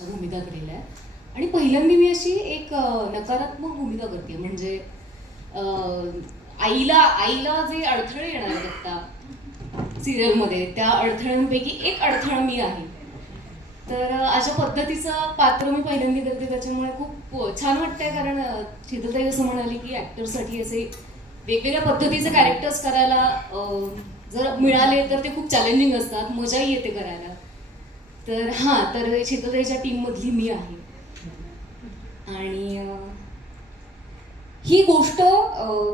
भूमिका केलेल्या आहे आणि पहिल्यांदा मी अशी एक नकारात्मक भूमिका करते. म्हणजे आईला जे अडथळे येणार आहेत आता सिरियलमध्ये, त्या अडथळ्यांपैकी एक अडथळा मी आहे. तर अशा पद्धतीचं पात्र मी पहिल्यांदा करते, त्याच्यामुळे खूप छान वाटतंय. कारण शीतलताई असं म्हणाली की ॲक्टरसाठी असे वेगवेगळ्या पद्धतीचे कॅरेक्टर्स करायला जर मिळाले तर ते खूप चॅलेंजिंग असतात, मजाही येते करायला. तर हां, तर शीतलताईच्या टीममधली मी आहे. आणि ही गोष्ट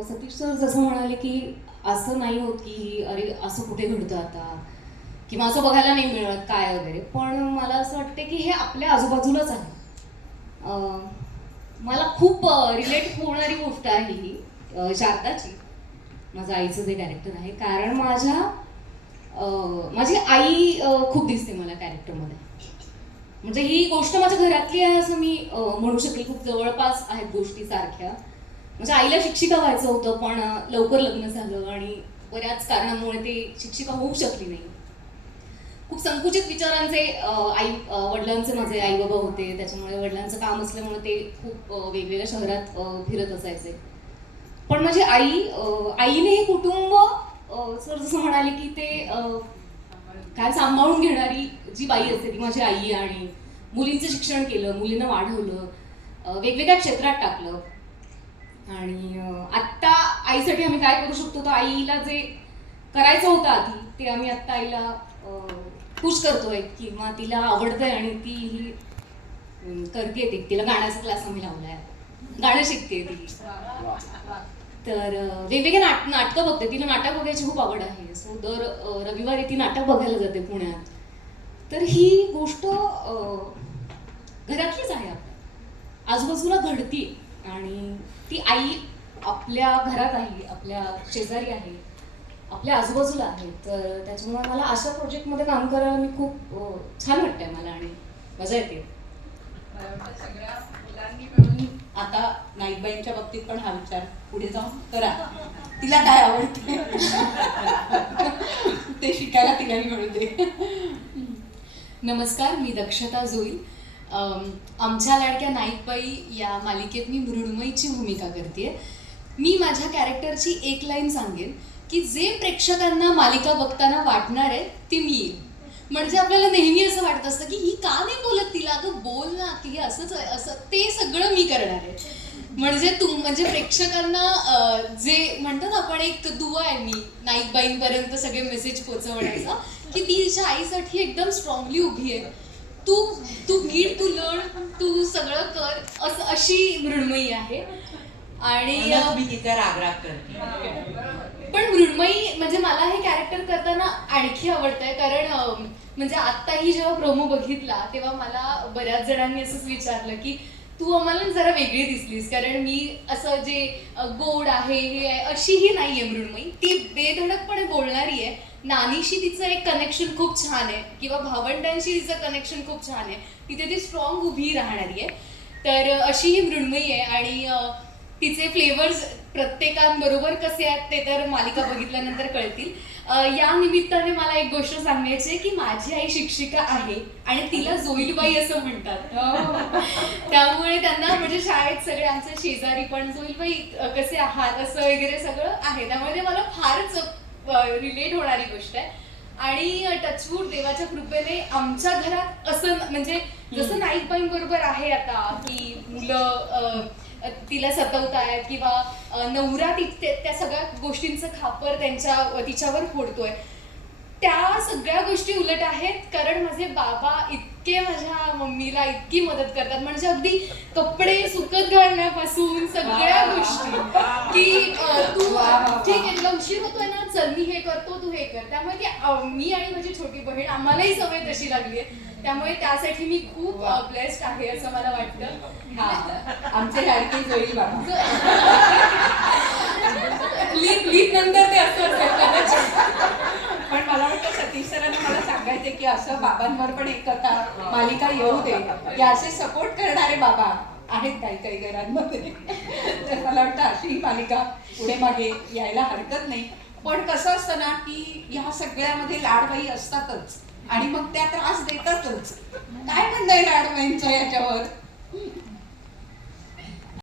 सतीश सर जसं म्हणाले की असं नाही होत की अरे असं कुठे घडतं आता, किंवा असं बघायला नाही मिळत काय वगैरे. पण मला असं वाटतं की हे आपल्या आजूबाजूलाच आहे. मला खूप रिलेट होणारी गोष्ट आहे ही शारदाची, माझं आईचं जे कॅरेक्टर आहे. कारण माझी आई खूप दिसते मला कॅरेक्टरमध्ये. म्हणजे ही गोष्ट माझ्या घरातली आहे असं मी म्हणू शकेल. खूप जवळपास आहेत गोष्टी सारख्या. म्हणजे आईला शिक्षिका व्हायचं होतं, पण लवकर लग्न झालं आणि बऱ्याच कारणांमुळे ते शिक्षिका होऊ शकली नाही. खूप संकुचित विचारांचे वडिलांचे माझे आई बाबा होते, त्याच्यामुळे वडिलांचं काम असल्यामुळे ते खूप वेगवेगळ्या शहरात फिरत असायचे. पण माझी आईने हे कुटुंब सर जसं म्हणाले की ते काय सांभाळून घेणारी जी बाई असते ती माझी आई आहे. आणि मुलींचं शिक्षण केलं, मुलींना वाढवलं, वेगवेगळ्या क्षेत्रात टाकलं. आणि आत्ता आईसाठी आम्ही काय करू शकतो, तर आईला जे करायचं होतं आधी ते आम्ही आत्ता आईला पुश करतोय, किंवा तिला आवडतंय आणि ती ही करते. ते तिला गाण्याचा क्लास आम्ही लावलाय, गाणं शिकते ती. तर वेगवेगळे नाटकं बघते. तिला नाटक बघायची खूप आवड आहे. सो दर रविवारी ती नाटक बघायला जाते पुण्यात. तर ही गोष्ट घरातलीच आहे, आपल्या आजूबाजूला घडती. आणि ती आई आपल्या घरात आहे, आपल्या शेजारी आहे, आपल्या आजूबाजूला आहे. तर त्याच्यामुळे मला अशा प्रोजेक्टमध्ये काम करायला मी खूप छान वाटतंय मला, आणि मजा येते. सगळ्या मुलांनी मिळून आता नाईकबाईंच्या बाबतीत पण हा विचार पुढे जाऊन करा. तिला काय आवडते ते शिकायला तिला मिळू दे. नमस्कार, मी दक्षता जोईल. आमच्या लाडक्या नाईकबाई या मालिकेत मी मृण्मयीची भूमिका करते. मी माझ्या कॅरेक्टरची एक लाईन सांगेन की जे प्रेक्षकांना मालिका बघताना वाटणार आहे ते मी येईन. म्हणजे आपल्याला नेहमी असं वाटत असतं की ही का नाही बोलत, तिला अगं बोल ना, की हे असंच असं, ते सगळं मी करणार आहे. म्हणजे प्रेक्षकांना जे म्हणतो ना आपण, एक दुवा आहे मी नाईकबाईंपर्यंत सगळे मेसेज पोहोचवण्याचा, की ती तिच्या आईसाठी एकदम स्ट्रॉंगली उभी आहे. तू तू भीड, तू लढ, तू सगळं कर, असं अशी मृण्मयी आहे. आणि मी तिचा राग करते. पण मृण्मयी म्हणजे मला हे कॅरेक्टर करताना आणखी आवडतंय. कारण म्हणजे आत्ताही जेव्हा प्रोमो बघितला तेव्हा मला बऱ्याच जणांनी असंच विचारलं की तू आम्हाला जरा वेगळी दिसलीस. कारण मी असं जे गोड आहे हे आहे अशीही नाहीये मृण्मयी. ती बेधडकपणे बोलणारी आहे. नानीशी तिचं एक कनेक्शन खूप छान आहे, किंवा भावंडांशी तिचं कनेक्शन खूप छान आहे. तिथे ती स्ट्रॉंग उभी राहणारी आहे. तर अशी ही मृण्मयी आहे. आणि तिचे फ्लेवर्स प्रत्येकांबरोबर कसे आहेत ते तर मालिका बघितल्यानंतर कळतील. या निमित्ताने मला एक गोष्ट सांगायची आहे की माझी आई शिक्षिका आहे आणि तिला जोईलबाई असं म्हणतात. त्यामुळे त्यांना म्हणजे शाळेत सगळे आमचे शेजारी पण जोईलबाई कसे आहात असं वगैरे सगळं आहे. त्यामुळे ते मला फारच रिलेट होणारी गोष्ट आहे. आणि टचवूड देवाच्या कृपेने आमच्या घरात असं म्हणजे जसं नाईकबाईंबरोबर आहे आता की मुलं तिला सतवतायत, किंवा नवरा त्या सगळ्या गोष्टींचं खापर तिच्यावर फोडतोय, त्या सगळ्या गोष्टी उलट आहेत. कारण माझे बाबा इतके माझ्या मम्मीला इतकी मदत करतात. म्हणजे अगदी कपडे सुकत घालण्यापासून सगळ्या गोष्टी, की तू ठीक आहे तुला उशीर होतोय ना, चल मी हे करतो, तू हे कर. त्यामुळे ती मी आणि माझी छोटी बहीण आम्हालाही सवय तशी लागली आहे. त्यामुळे त्यासाठी मी खूप ब्लेस्ड आहे असं मला वाटतं. आमचे लाडके जोईल बाबा लीप नंतर ते असं. पण मला वाटतं सतीश सरांना मला सांगायचे की असं बाबांवर पण एक कथा मालिका येऊ दे, की असे सपोर्ट करणारे बाबा आहेत काही काही घरांमध्ये. तर मला वाटतं अशी ही मालिका पुढे मागे यायला हरकत नाही. पण कसं असतं ना की ह्या सगळ्यामध्ये लाडबाई असतातच. आणि मग त्या त्रास देतातच. काय म्हणणं आहे मॅडम यांचं याच्यावर?